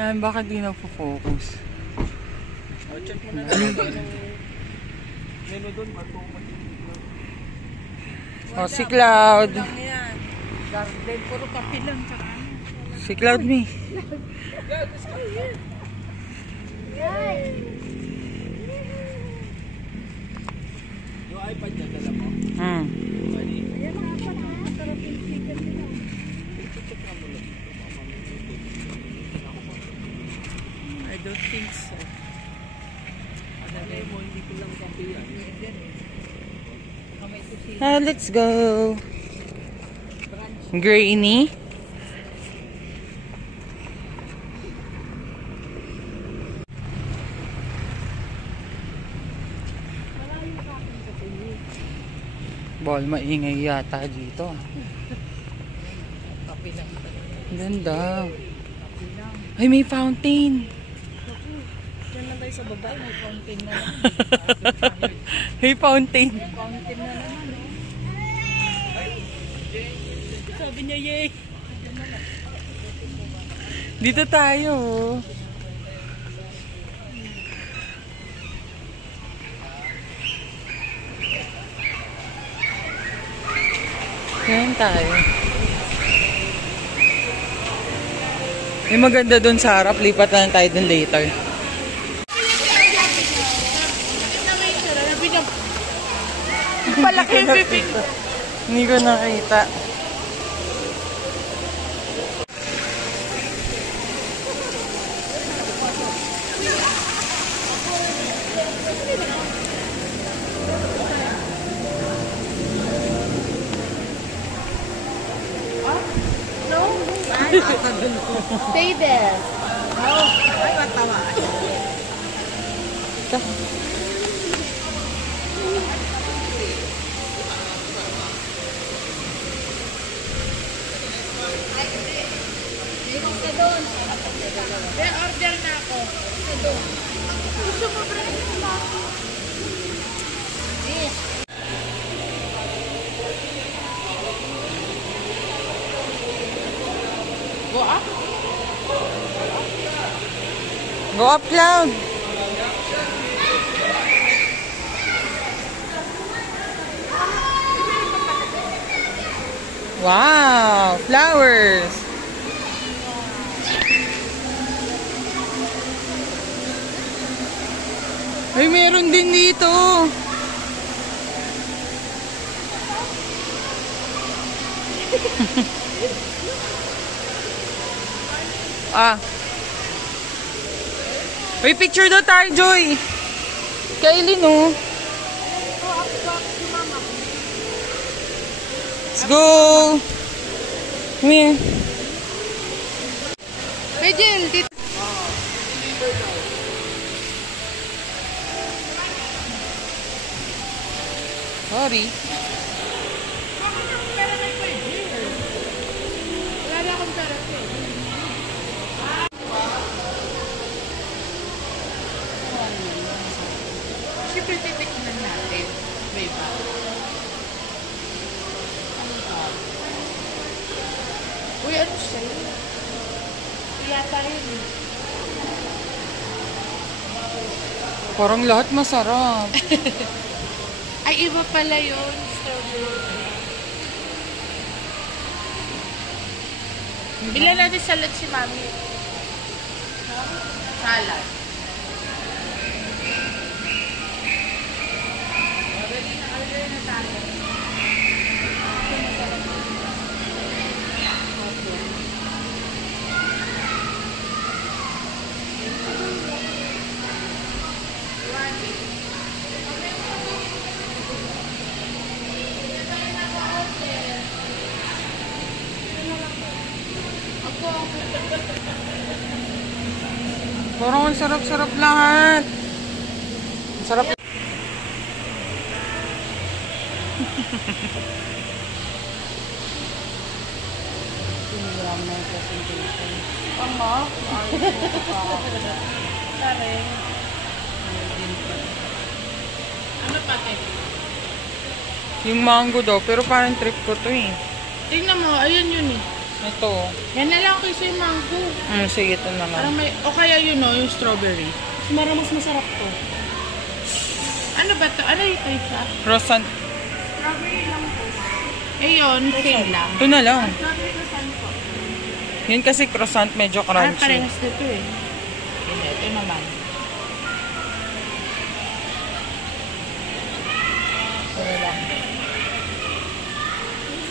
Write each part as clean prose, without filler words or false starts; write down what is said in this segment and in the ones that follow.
Yan, bakit di nagpo-focus? Check mo na lang. Menu doon, Oh, si Cloud. Garden, puro kape lang. Si Cloud me. Yung iPad niya, dala mo? Hmm. I don't think so. Mo, hindi ko lang kape yan. Let's go. Grainy. Ball, maingay yata dito. Kape lang. Ganda. Ay, may fountain. Diyan lang tayo sa baba, may fountain na lang. May fountain. May fountain na naman, no? Sabi niya, yay! Dito tayo. Yan tayo. May maganda dun sa harap. Lipat lang tayo dun later. Palaki yung pipig. Hindi ko nakita. Stay there. Ay, matawa. Ka doon. Order na ako. Ka doon. Gusto mo ba rin? Yes. Go up. Go up, Cloud. Wow, flowers. Ay, meron din dito. May picture daw tayo, Joy. Kailin, oh. Let's go. Come here. Medyo, dito. Sorry. Wala na akong pera. Siyempre, titikman natin. May ba? Ano ba? Uy, ano siya yun? Yata yun eh. Parang lahat masarap. Ay, iba pala yun. Strawberry. Ilan natin salad si Mami? Salad. Order na tayo. Parang ang sarap-sarap lahat. Ang sarap. Tama. Sorry. Ano pati? Yung mango daw, pero parang trip ko to eh. Tingnan mo, ayun yun eh. Ito. Yan na lang kasi yung mango. Sige, ito na lang. Parang may, o kaya yun o, yung strawberry. Mas masarap to. Ano ba to? Ano ito isa? Croissant. Strawberry lang po. Eh yun, plain lang. Ito na lang. Strawberry croissant po. Yun kasi croissant, medyo Parang crunchy. parehas dito eh. Hindi, ito naman. Ito lang.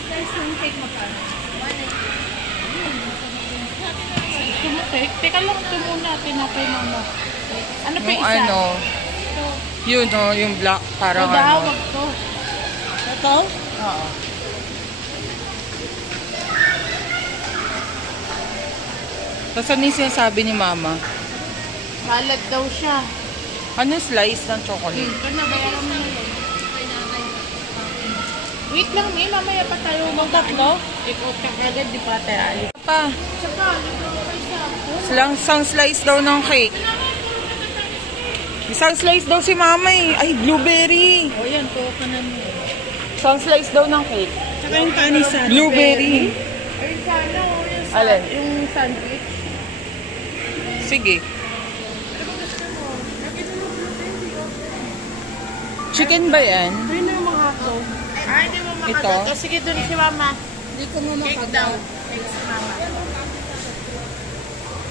Guys, yung cake magkano? Teka lang, ito muna. Tinapay mama. Ano pa Yung isa? ano, Ito. yun o, yung black, parang Ito daw, ano. wag to. Ito? Oo. Tapos ano yung sinasabi ni mama? Malad daw siya. Ano slice ng chocolate? Ito na, bayaran mo na yun. Wait lang, May. Mamaya pa tayo magtatlo. Ikaw ka agad, di pa tayo alis. Pa, Tsaka, libre ko kayo sa ako. isang slice daw ng cake. Isang slice daw si mama eh. Ay, blueberry. O yan, tuwa ka na mo. Isang slice daw ng cake. Tsaka yung kanis sa Blueberry. Ay, sana o. Alin? Yung sandwich. Sige. Chicken ba yan? Ayun na yung mga to. Ay, hindi mo Ito? makagato. Sige, dun si mama. Hindi ko mo makagato. Cake daw. Cake si mama.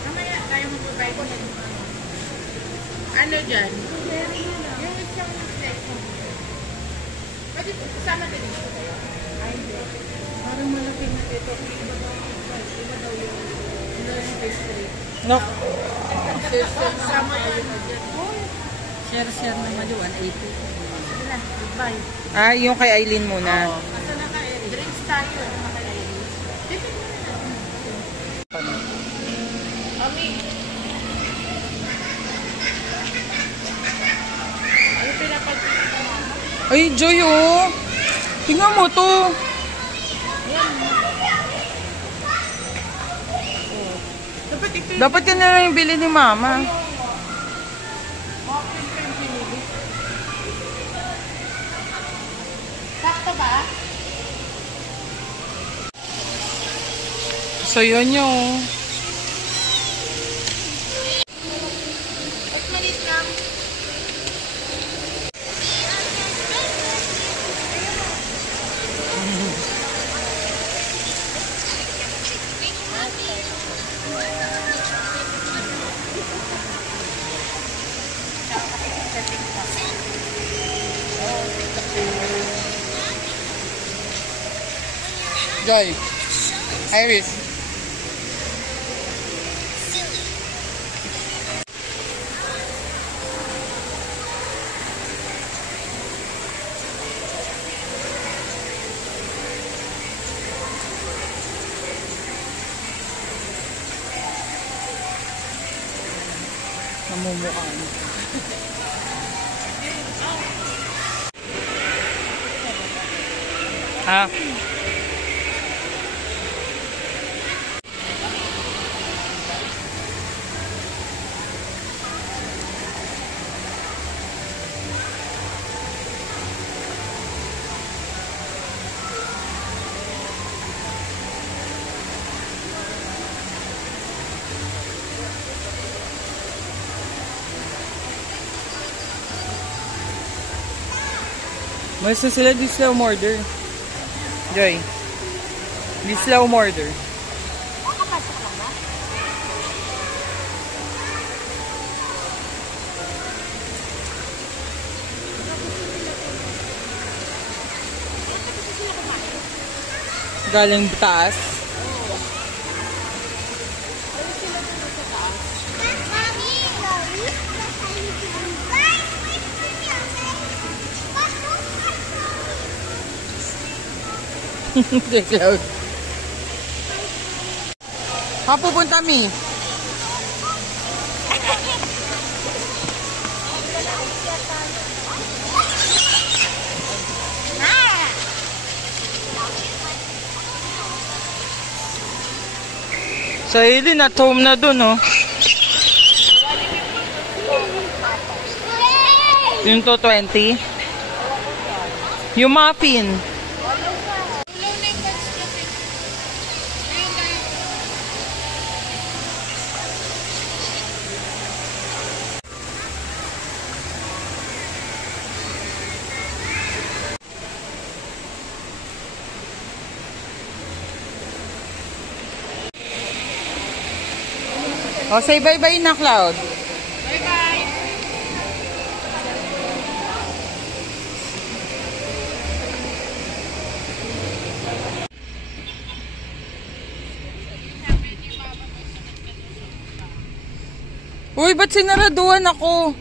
Mamaya, tayo mag-buy ko. Ano dyan? Yung isang slice. Pwede sama din ito. Ay, hindi. Parang malaki na ito. Iba daw yung pastry. No. Sama yun. Share naman yung 180. Sige na, goodbye. Ah, yung kay Aileen muna. Asa na ka, drinks tayo. Mami. Ano pinapagpipin ka, mama? Ay, Joy oh. Tingnan mo to. Ayan. Dapat ito yung Dapat yun na lang yung bili ni mama. muffin pa yung pinili. Sakto ba? So, yun yung... At maliit lang. Joy. Iris. Namumukhaan. Ha? Mas na sila, di sila umorder. Joy. Di sila umorder. Galing taas. The cloud. Ha, pupunta mi. Sa Eileen at home na dun, oh. Yung to 20. Yung muffin. Ulo na yung buns natin. Ayun tayo. O, say bye-bye na, Cloud. Bye-bye. Uy, ba't sinaraduhan ako?